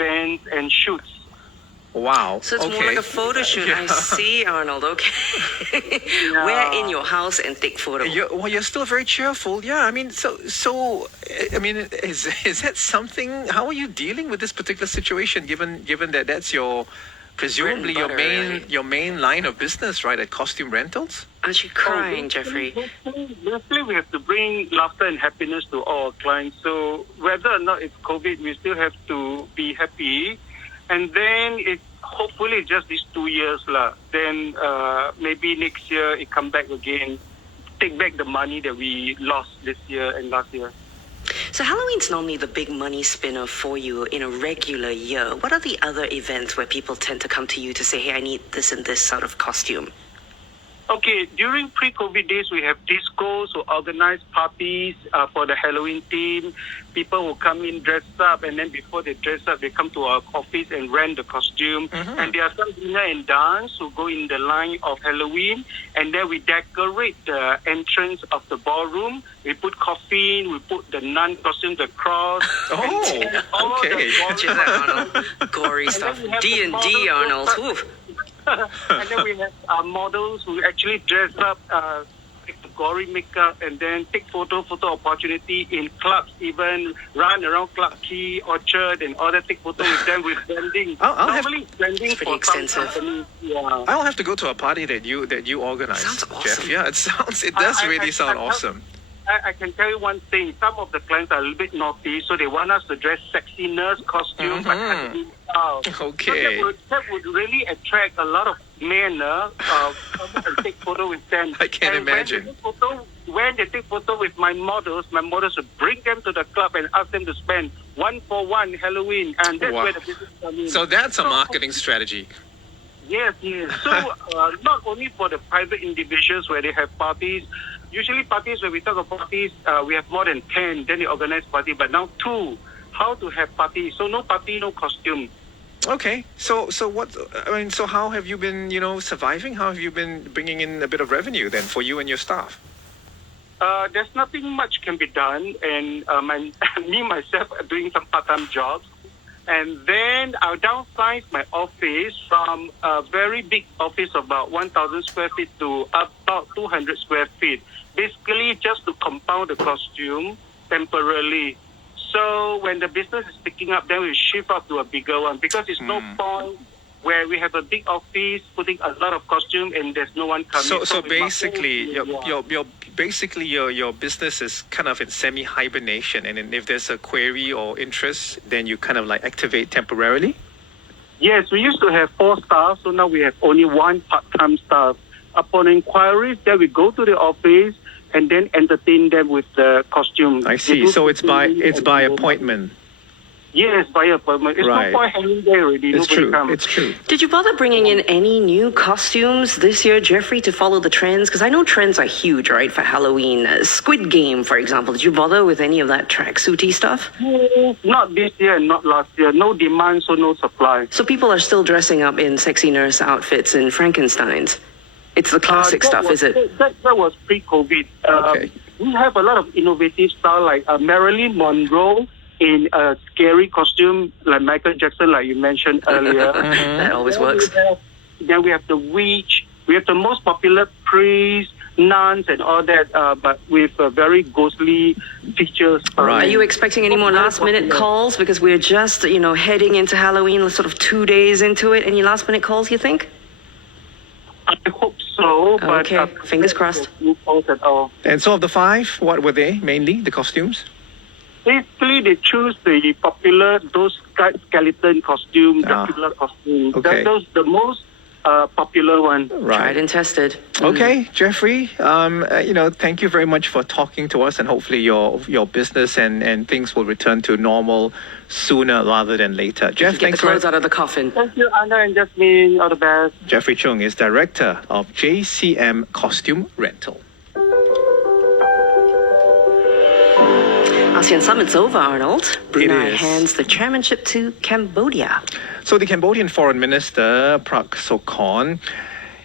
events and shoots. Wow. So it's more like a photo shoot. I see, Arnold. Okay. We're in your house and take photo. You're still very cheerful. Yeah, I mean, is that something? How are you dealing with this particular situation, given that that's presumably your main line of business, right, at Costume Rentals? Aren't you crying, Jeffrey? Basically, we have to bring laughter and happiness to all our clients. So whether or not it's COVID, we still have to be happy. And then hopefully just these 2 years lah. Then maybe next year it come back again, take back the money that we lost this year and last year. So Halloween's normally the big money spinner for you in a regular year. What are the other events where people tend to come to you to say, hey, I need this and this sort of costume? Okay, during pre-COVID days, we have discos who organize parties for the Halloween theme. People will come in dressed up, and then before they dress up, they come to our office and rent the costume. Mm-hmm. And there are some dinner and dance who go in the line of Halloween, and then we decorate the entrance of the ballroom. We put coffin, we put the nun costume, the cross. Okay. Arnold. Gory stuff. D&D, Arnold. Ooh. And then we have models who actually dress up, take the gory makeup, and then take photo opportunity in clubs, even run around Club Key, Orchard, and all that, take photo with them with branding. Normally branding for extensive. Some yeah. I'll have to go to a party that you organize. Sounds awesome. Jeff. Yeah, it does really sound awesome. I can tell you one thing. Some of the clients are a little bit naughty, so they want us to dress sexy nurse costumes. Mm-hmm. Okay. So that would really attract a lot of men and take photo with them. I can imagine. When they take photo with my models would bring them to the club and ask them to spend 1-for-1 Halloween, and that's where the business comes in. So that's a marketing strategy. Yes. So not only for the private individuals where they have parties. Usually parties, when we talk about parties, we have more than 10, then they organize party, but now 2. How to have party? So no party, no costume. Okay. So how have you been, surviving? How have you been bringing in a bit of revenue then for you and your staff? There's nothing much can be done, and myself are doing some part-time jobs. And then I'll downsize my office from a very big office of about 1,000 square feet to about 200 square feet. Basically, just to compound the costume temporarily. So when the business is picking up, then we shift up to a bigger one, because it's no point where we have a big office putting a lot of costume and there's no one coming. So basically, your business is kind of in semi-hibernation, and then if there's a query or interest, then you kind of like activate temporarily? Yes, we used to have 4 staff, so now we have only 1 part-time staff. Upon inquiries, then we go to the office and then entertain them with the costume. I see. So it's by appointment. Yes, by appointment. It's right. No point hanging there already. It's true. It's true. Did you bother bringing in any new costumes this year, Jeffrey, to follow the trends? Because I know trends are huge, right, for Halloween. Squid Game, for example. Did you bother with any of that tracksuity stuff? Not this year and not last year. No demand, so no supply. So people are still dressing up in sexy nurse outfits and Frankensteins. It's the classic stuff, is it? That was pre-COVID. Okay. We have a lot of innovative style, like Marilyn Monroe in a scary costume, like Michael Jackson, like you mentioned earlier. That always works. Then we have the witch. We have the most popular priest, nuns, and all that, but with very ghostly features. Right. Are you expecting any more last-minute calls? Because we're just, heading into Halloween, sort of 2 days into it. Any last-minute calls, you think? I hope so, but... Okay, fingers crossed. No calls at all. And so of the 5, what were they, mainly, the costumes? Basically, they choose the popular, those skeleton costume, Dracula costume. Okay. Those the most popular one. Right. Tried and tested. Okay, Jeffrey, thank you very much for talking to us, and hopefully your business and things will return to normal sooner rather than later. Jeff, Get the clothes out of the coffin. Thank you, Anna and Jasmine. All the best. Jeffrey Chung is Director of JCM Costume Rental. ASEAN Summit's over, Arnold. Brunei is. hands the chairmanship to Cambodia. So the Cambodian Foreign Minister, Prak Sokhonn,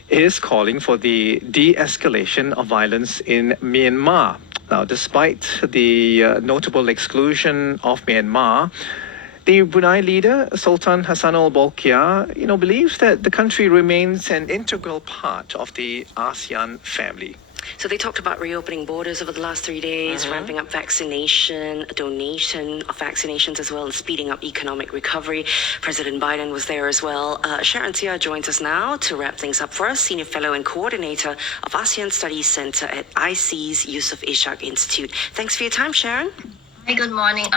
is calling for the de-escalation of violence in Myanmar. Now, despite the notable exclusion of Myanmar The Brunei leader, Sultan Hassan al Bolkiah, believes that the country remains an integral part of the ASEAN family. So they talked about reopening borders over the last 3 days, ramping up vaccination, donation of vaccinations as well, and speeding up economic recovery. President Biden was there as well. Sharon Tia joins us now to wrap things up for us, Senior Fellow and Coordinator of ASEAN Studies Center at IC's Yusof Ishak Institute. Thanks for your time, Sharon. Hi, good morning.